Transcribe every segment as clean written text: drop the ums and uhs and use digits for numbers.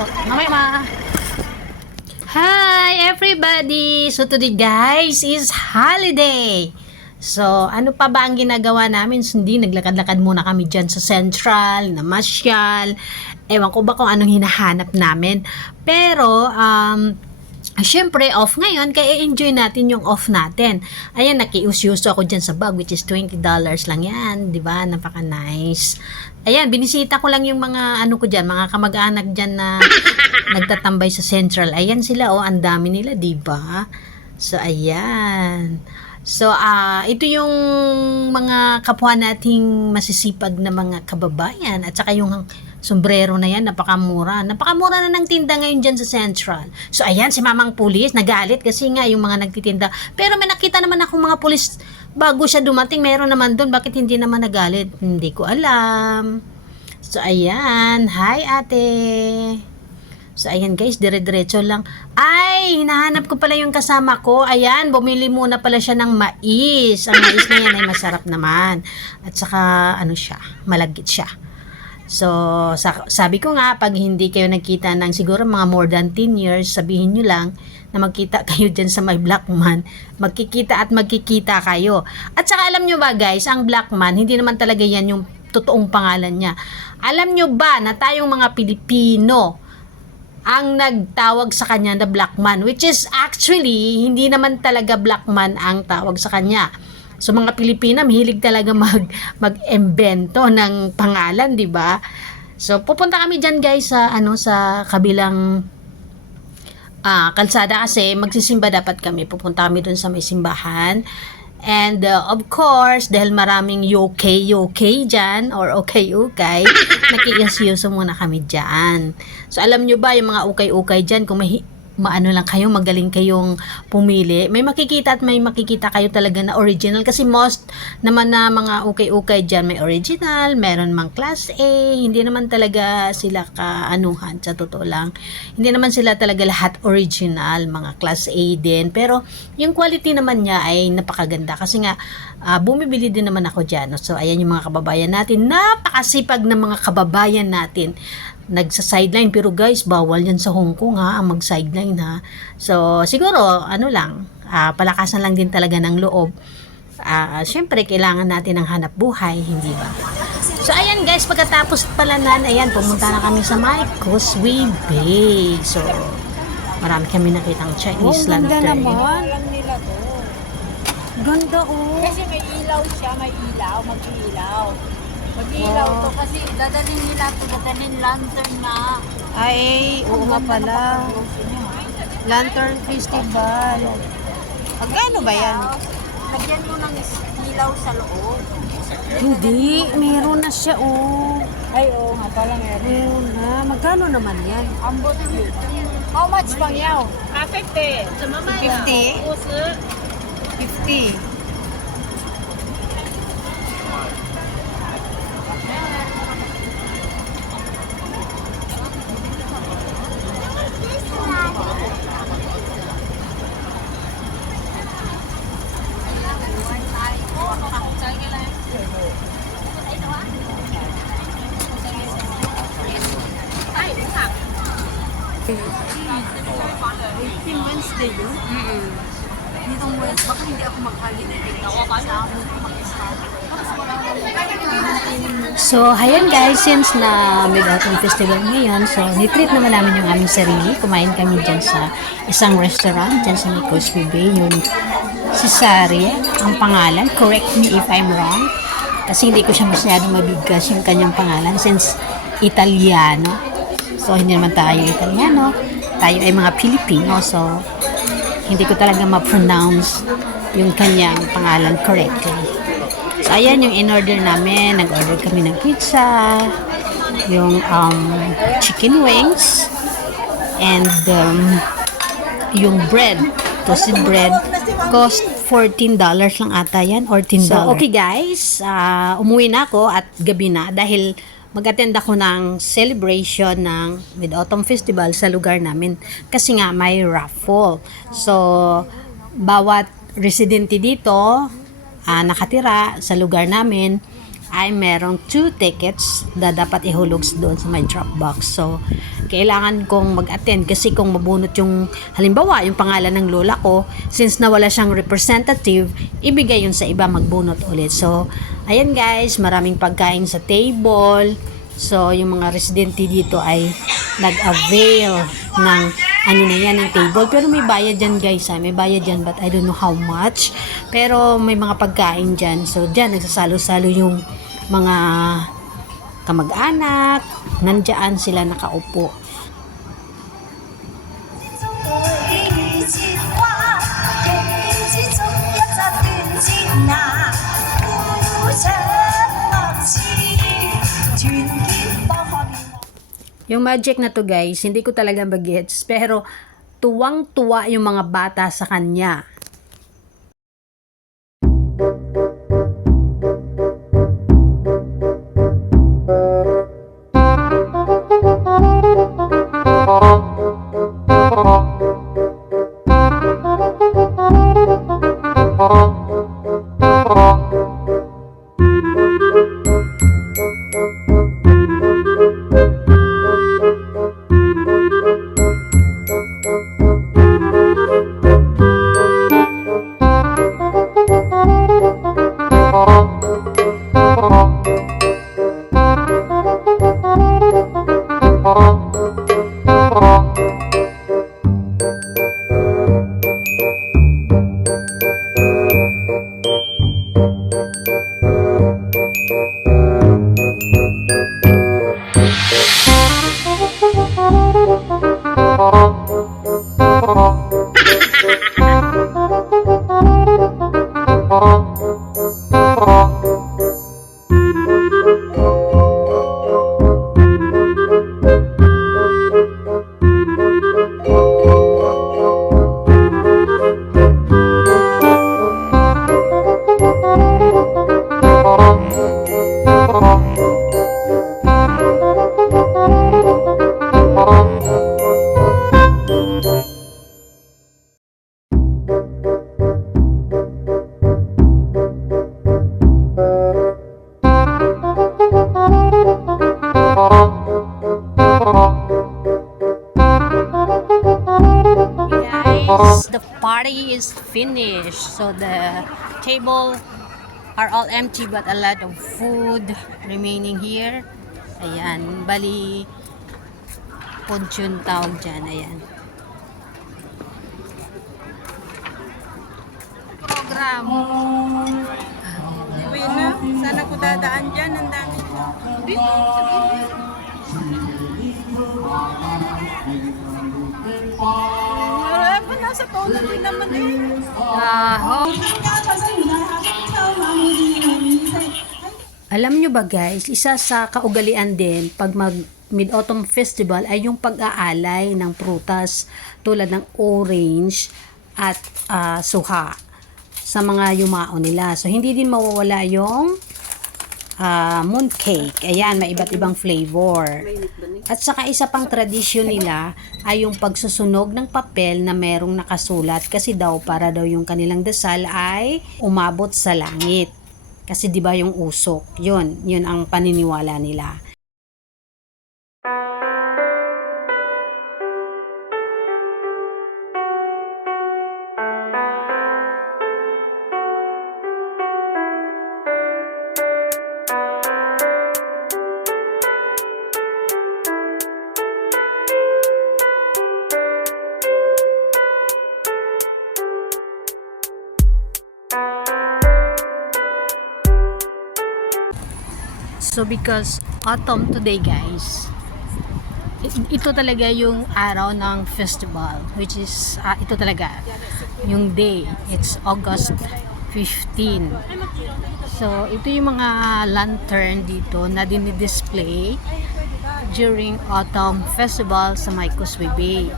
Mamaya ma. Hi everybody! So today guys is holiday. So ano pa ba ang ginagawa namin? Hindi, naglakad-lakad muna kami dyan sa Central, namasyal. Ewan ko ba kung anong hinahanap namin. Pero syempre, off ngayon, kaya enjoy natin yung off natin. Ayan, nakiusyuso ako dyan sa bag, which is $20 lang yan. Diba? Napaka-nice. Ayan, binisita ko lang yung mga, ano ko dyan, mga kamag-anak dyan na nagtatambay sa Central. Ayan sila, oh, ang dami nila, diba? So, ayan. So, ito yung mga kapwa nating masisipag na mga kababayan at saka yung sombrero na yan, napakamura. Napakamura na ng tinda ngayon dyan sa Central. So, ayan, si Mamang Pulis, nagalit kasi nga yung mga nagtitinda. Pero may nakita naman ako mga pulis bago siya dumating, meron naman doon. Bakit hindi naman nagalit? Hindi ko alam. So, ayan. Hi, ate. So, ayan guys, dire-diretso lang. Ay, hinahanap ko pala yung kasama ko. Ayan, bumili muna pala siya ng mais. Ang mais na yan ay masarap naman. At saka, ano siya, malagkit siya. So, sabi ko nga, pag hindi kayo nagkita ng siguro mga more than 10 years, sabihin nyo lang na magkita kayo dyan sa may Blackman. Magkikita at magkikita kayo. At saka alam nyo ba guys, ang Blackman, hindi naman talaga yan yung totoong pangalan niya. Alam nyo ba na tayong mga Pilipino ang nagtawag sa kanya na Blackman, which is actually, hindi naman talaga Blackman ang tawag sa kanya. So mga Pilipina mahilig talaga mag-embento ng pangalan, 'di ba? So pupunta kami diyan guys sa sa kabilang kalsada kasi magsisimba dapat kami. Pupunta kami doon sa may simbahan. And of course, dahil maraming yoke dyan, or okay, nakiisyuso muna kami dyan. So alam nyo ba, yung mga ukay dyan, kung maano lang kayo, magaling kayong pumili, may makikita kayo talaga na original, kasi most naman na mga ukay dyan may original, meron mang class A, hindi naman talaga sila kaanuhan, sa totoo lang, hindi naman sila talaga lahat original, mga class A din, pero yung quality naman niya ay napakaganda, kasi nga bumibili din naman ako dyan. So ayan yung mga kababayan natin, napakasipag na mga kababayan natin, nagsa-sideline. Pero guys, bawal yan sa Hong Kong ha, ang mag-sideline ha. So, siguro, palakasan lang din talaga ng loob. Syempre, kailangan natin ng hanap buhay, hindi ba? So, ayan guys, pagkatapos pala ayan, pumunta na kami sa may Causeway Bay. So, marami kami nakitang Chinese lantern. Ganda naman. Ganda oh. Kasi may ilaw siya, mag-ilaw. Mag-ilaw to kasi dadalhin lantern na. Ay, oo nga pala. Lantern Festival. Magkano ba yan? Lagyan mo ng ilaw sa loob. Hindi, meron na siya oh. Ay, oo nga pala meron. Meron na. Magkano naman yan? Ambot yun. How much bang yaw? 50. 50? 50. Wednesday yun? Ditong Wednesday, baka hindi ako mag-holiday. Ako kasi ako So, ayan guys, since na Mid-Autumn Festival ngayon, so nitreat naman namin yung aming sarili. Kumain kami dyan sa isang restaurant, dyan sa Causeway Bay, yung si Sari, ang pangalan. Correct me if I'm wrong. Kasi hindi ko siya masyadong mabigkas yung kanyang pangalan since Italiano. So, hindi naman tayo Italiano. Tayo ay mga Pilipino. So, hindi ko talaga ma-pronounce yung kanyang pangalan correctly. So, ayan yung in-order namin. Nag-order kami ng pizza, yung chicken wings, and yung bread. Toasted bread. Cost $14 lang ata yan, or $10. So, okay guys, umuwi na ako at gabi na dahil mag-attend ako ng celebration ng Mid-Autumn Festival sa lugar namin. Kasi nga, may raffle. So, bawat residente dito, nakatira sa lugar namin, ay merong 2 tickets na dapat ihulog doon sa my drop box. So, kailangan kong mag-attend kasi kung mabunot yung, halimbawa, yung pangalan ng lola ko, since nawala siyang representative, ibigay yun sa iba, magbunot ulit. So, ayan guys, maraming pagkain sa table. So, yung mga residente dito ay nag-avail ng ano na yan, ng table. Pero may bayad dyan guys, may bayad dyan, but I don't know how much. Pero may mga pagkain dyan. So, dyan, nagsasalo-salo yung mga kamag-anak. Nandiyan sila nakaupo. Yung magic na to guys, hindi ko talaga bagets, pero tuwang-tuwa yung mga bata sa kanya. The party is finished, so the table are all empty but a lot of food remaining here. Ayan, bali punchun tawag dyan, ayan. Program. Uwi na. Sana ko dadaan dyan. Ang dami. Wala, nasa paulan din naman Alam nyo ba guys, isa sa kaugalian din pag mag Mid-Autumn Festival ay yung pag-aalay ng prutas tulad ng orange at suha sa mga yumao nila. So hindi din mawawala yung mooncake. Ayan, may iba't ibang flavor. At saka isa pang tradisyon nila ay yung pagsusunog ng papel na merong nakasulat kasi daw para daw yung kanilang dasal ay umabot sa langit. Kasi 'di ba yung usok, yun ang paniniwala nila. So because autumn today guys, ito talaga yung araw ng festival, which is ito talaga yung day. It's August 15. So ito yung mga lantern dito na dinidisplay during autumn festival sa May Causeway Bay.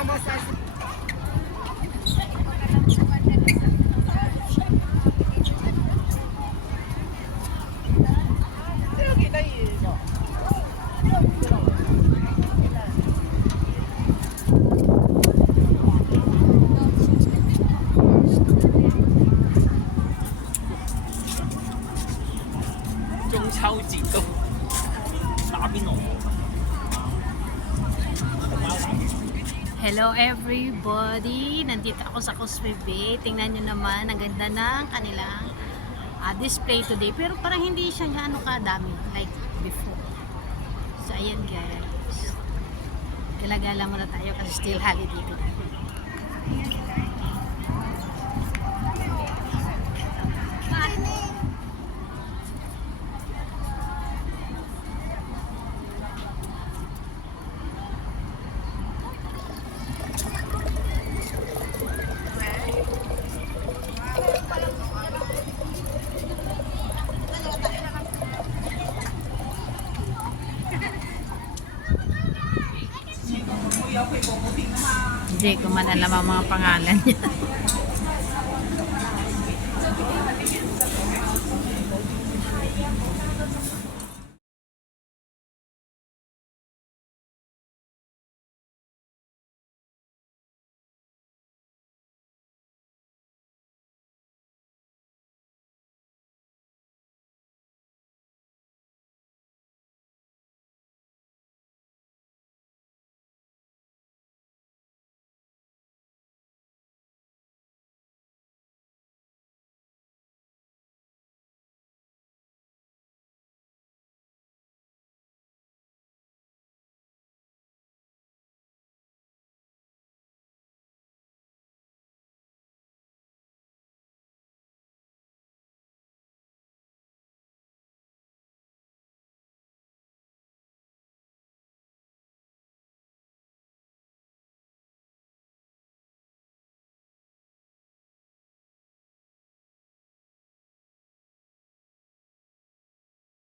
中秋節都打邊爐。 Hello everybody! Nandito ako sa Cosme Bay. Tingnan nyo naman, ang ganda ng kanilang display today. Pero parang hindi siya gaano kadami like before. So ayan guys. Galagala muna tayo kasi still holiday today. Hindi ko man alam ang mga pangalan niya.